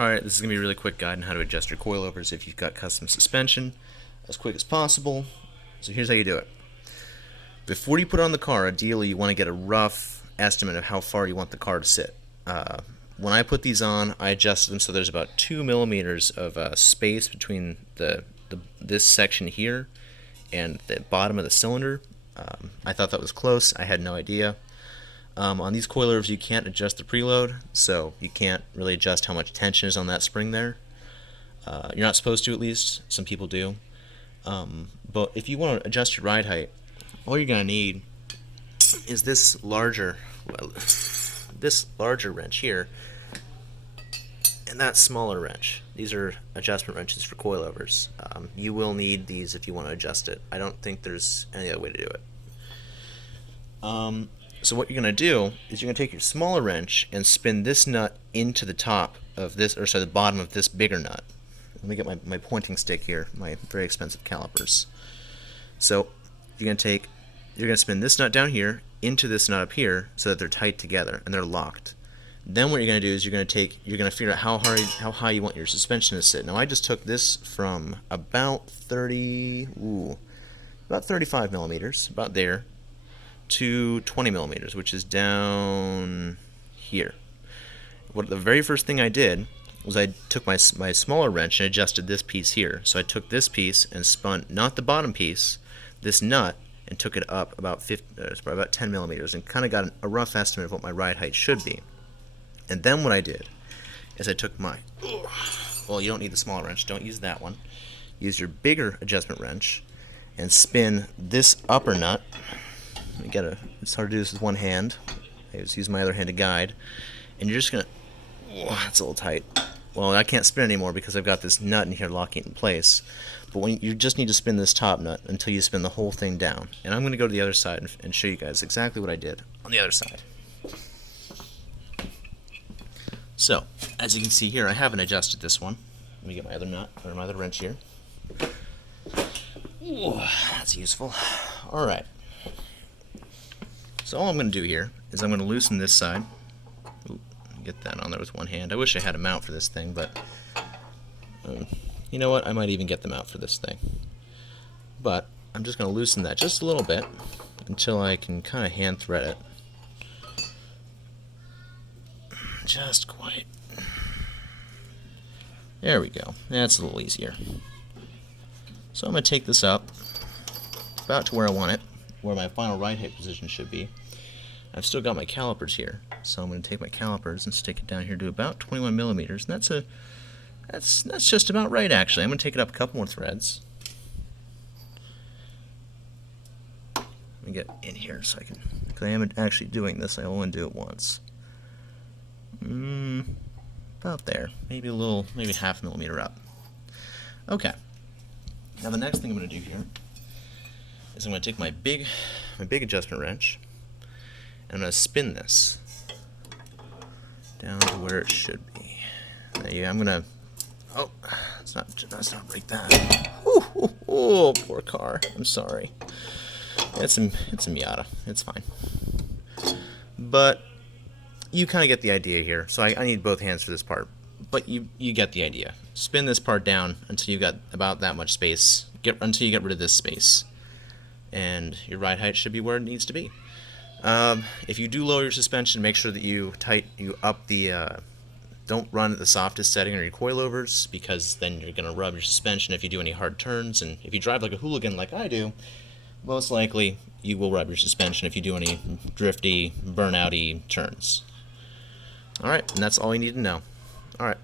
Alright, this is going to be a really quick guide on how to adjust your coilovers if you've got custom suspension as quick as possible. So here's how you do it. Before you put it on the car, ideally you want to get a rough estimate of how far you want the car to sit. When I put these on, I adjusted them so there's about 2 millimeters of space between this section here and the bottom of the cylinder. I thought that was close. I had no idea. On these coilovers you can't adjust the preload, so you can't really adjust how much tension is on that spring there. You're not supposed to, at least. Some people do. But if you want to adjust your ride height, all you're going to need is this larger wrench here and that smaller wrench. These are adjustment wrenches for coilovers. You will need these if you want to adjust it. I don't think there's any other way to do it. So what you're going to do is you're going to take your smaller wrench and spin this nut into the top of this, or sorry, the bottom of this bigger nut. Let me get my pointing stick here, my very expensive calipers. So you're going to spin this nut down here into this nut up here so that they're tight together and they're locked. Then what you're going to do is you're going to figure out how high you want your suspension to sit. Now I just took this from about 35 millimeters, about there, to 20 millimeters, which is down here. The very first thing I did was I took my smaller wrench and adjusted this piece here. So I took this piece and spun, not the bottom piece, this nut, and took it up about 10 millimeters and kind of got a rough estimate of what my ride height should be. And then what I did is I took well, you don't need the smaller wrench, don't use that one. Use your bigger adjustment wrench and spin this upper nut. It's hard to do this with one hand. I just use my other hand to guide. And you're just going to, that's a little tight. Well, I can't spin anymore because I've got this nut in here locking it in place. But you just need to spin this top nut until you spin the whole thing down. And I'm going to go to the other side and show you guys exactly what I did on the other side. So, as you can see here, I haven't adjusted this one. Let me get my other nut, or my other wrench here. Ooh, that's useful. Alright. So all I'm going to do here is I'm going to loosen this side. Ooh, get that on there with one hand. I wish I had a mount for this thing, but you know what? I might even get the mount for this thing. But I'm just going to loosen that just a little bit until I can kind of hand thread it. Just quite. There we go. That's a little easier. So I'm going to take this up about to where I want it, where my final ride height position should be. I've still got my calipers here, so I'm going to take my calipers and stick it down here to about 21 millimeters, and that's just about right, actually. I'm going to take it up a couple more threads. Let me get in here so because I am actually doing this. I only do it once. About there, maybe half a millimeter up. Okay. Now the next thing I'm going to do here is I'm going to take my big adjustment wrench and I'm going to spin this down to where it should be. I'm going to, let's not break that. Oh, poor car. I'm sorry. It's a Miata. It's fine. But you kind of get the idea here. So I need both hands for this part. But you get the idea. Spin this part down until you've got about that much space. Until you get rid of this space. And your ride height should be where it needs to be. If you do lower your suspension, make sure that you up the don't run at the softest setting on your coilovers, because then you're going to rub your suspension if you do any hard turns, and if you drive like a hooligan like I do, most likely you will rub your suspension if you do any drifty, burnouty turns. Alright, and that's all you need to know. Alright.